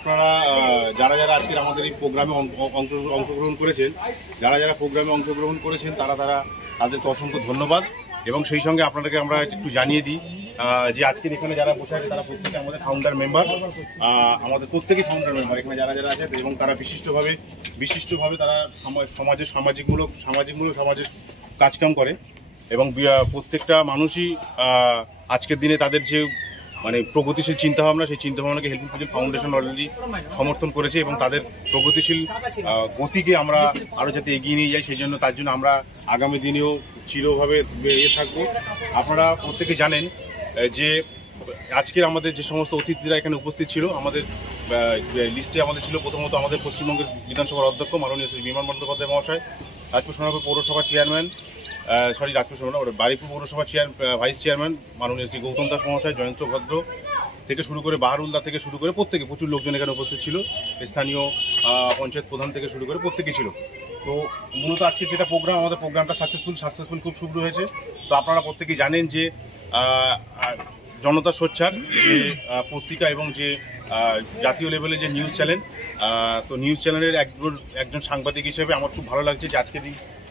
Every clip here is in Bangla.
আপনারা যারা যারা আজকের আমাদের এই প্রোগ্রামে অংশগ্রহণ করেছেন, তারা তাদেরকে অসংখ্য ধন্যবাদ। এবং সেই সঙ্গে আপনাদেরকে আমরা একটু জানিয়ে দিই যে আজকের এখানে যারা বসে আছে তারা প্রত্যেকে আমাদের ফাউন্ডার মেম্বার, আমাদের প্রত্যেকেই ফাউন্ডার মেম্বার এখানে যারা যারা আছে, এবং তারা বিশিষ্টভাবে তারা সামাজিকমূলক সমাজের কাজকাম করে। এবং প্রত্যেকটা মানুষই আজকের দিনে তাদের যে মানে প্রগতিশীল চিন্তাভাবনা, সেই চিন্তাভাবনাকে হেল্পিং ফিউচার ফাউন্ডেশন অলরেডি সমর্থন করেছে, এবং তাদের প্রগতিশীল গতিকে আমরা আরও যাতে এগিয়ে নিয়ে যাই, সেই জন্য তার জন্য আমরা আগামী দিনেও চিরভাবে থাকবো। আপনারা প্রত্যেকে জানেন যে আজকের আমাদের যে সমস্ত অতিথিরা এখানে উপস্থিত ছিল, আমাদের লিস্টে আমাদের ছিল প্রথমত আমাদের পশ্চিমবঙ্গের বিধানসভার অধ্যক্ষ মাননীয় শ্রী বিমান বন্দ্যোপাধ্যায় মহাশয়, রাজপুর সোনারপুর পৌরসভা চেয়ারম্যান বারুইপুর পৌরসভা ভাইস চেয়ারম্যান মাননীয় শ্রী গৌতম দাস মহাশয়, জয়ন্ত ভদ্র থেকে শুরু করে বাহারুলদা থেকে শুরু করে প্রত্যেকে, প্রচুর লোকজন এখানে উপস্থিত ছিল, স্থানীয় পঞ্চায়েত প্রধান থেকে শুরু করে প্রত্যেকেই ছিল। তো মূলত আজকে যেটা আমাদের প্রোগ্রামটা সাকসেসফুল খুব শুরু হয়েছে। তো আপনারা প্রত্যেকেই জানেন যে জনতা সোচ্চার যে পত্রিকা এবং যে জাতীয় লেভেলে যে নিউজ চ্যানেল, তো নিউজ চ্যানেলের একজন সাংবাদিক হিসেবে আমার খুব ভালো লাগছে যে আজকের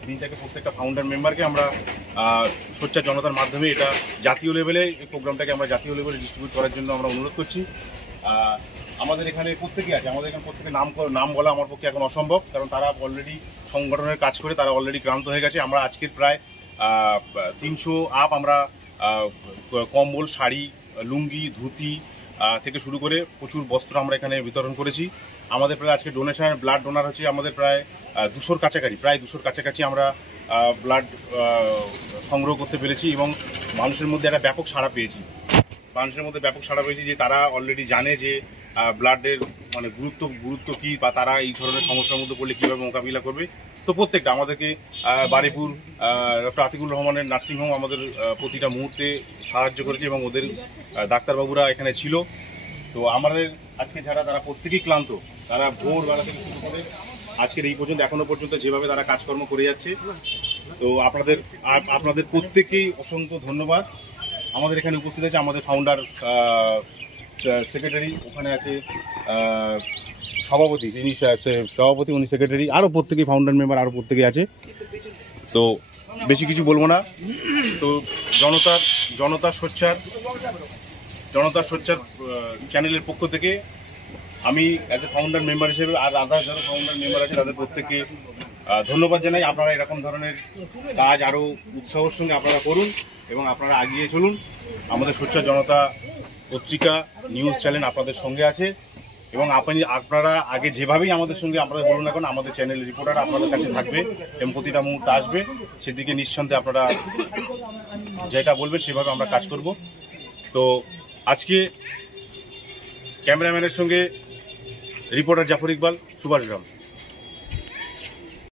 দিনটাকে প্রত্যেকটা ফাউন্ডার মেম্বারকে আমরা সোচ্চার জনতার মাধ্যমে এটা জাতীয় লেভেলে এই প্রোগ্রামটাকে আমরা জাতীয় লেভেলে ডিস্ট্রিবিউট করার জন্য আমরা অনুরোধ করছি। আমাদের এখানে প্রত্যেকেই আছে, আমাদের এখানে প্রত্যেকের নাম বলা আমার পক্ষে এখন অসম্ভব, কারণ তারা অলরেডি সংগঠনের কাজ করে তারা অলরেডি ক্লান্ত হয়ে গেছে। আমরা আজকের প্রায় 300 আপ আমরা কম্বল, শাড়ি, লুঙ্গি, ধুতি থেকে শুরু করে প্রচুর বস্ত্র আমরা এখানে বিতরণ করেছি। আমাদের প্রায় আজকে ডোনেশন ব্লাড ডোনার হচ্ছে আমাদের প্রায় 200-র কাছাকাছি আমরা ব্লাড সংগ্রহ করতে পেরেছি, এবং মানুষের মধ্যে একটা ব্যাপক সাড়া পেয়েছি যে তারা অলরেডি জানে যে ব্লাডের মানে গুরুত্ব কী, বা তারা এই ধরনের সমস্যার মধ্যে পড়লে কীভাবে মোকাবিলা করবে। তো প্রত্যেকটা আমাদেরকে বারুইপুর ডক্টর আতিকুর রহমানের নার্সিংহোম আমাদের প্রতিটা মুহূর্তে সাহায্য করেছে, এবং ওদের ডাক্তারবাবুরা এখানে ছিল। তো আমাদের আজকে যারা তারা প্রত্যেকেই ক্লান্ত, তারা ভোরবেলা থেকে শুরু করে আজকের এই পর্যন্ত এখনো পর্যন্ত যেভাবে তারা কাজকর্ম করে যাচ্ছে। তো আপনাদের প্রত্যেকেই অসংখ্য ধন্যবাদ। আমাদের এখানে উপস্থিত আছে আমাদের ফাউন্ডার সেক্রেটারি, ওখানে আছে সভাপতি, উনি সেক্রেটারি, আরও প্রত্যেকেই ফাউন্ডার মেম্বার আরও প্রত্যেকেই আছে। তো বেশি কিছু বলবো না। তো জনতা সোচ্চার চ্যানেলের পক্ষ থেকে আমি অ্যাজ এ ফাউন্ডার মেম্বার হিসেবে আর আদার্স যারা ফাউন্ডার মেম্বার আছে তাদের প্রত্যেককে ধন্যবাদ জানাই। আপনারা এরকম ধরনের কাজ আরও উৎসাহের সঙ্গে আপনারা করুন এবং আপনারা এগিয়ে চলুন। আমাদের সোচ্চার জনতা পত্রিকা, নিউজ চ্যানেল আপনাদের সঙ্গে আছে, এবং আপনারা আগে যেভাবেই আমাদের সঙ্গে আপনারা বলুন না কেন, আমাদের চ্যানেল রিপোর্টার আপনাদের কাছে থাকবে এবং প্রতিটা মুহূর্তে আসবে। সেদিকে নিঃসন্দেহে আপনারা যেটা বলবেন সেভাবে আমরা কাজ করব। তো আজকে ক্যামেরাম্যানের সঙ্গে রিপোর্টার জাফর ইকবাল, সুভাষ গ্রাম।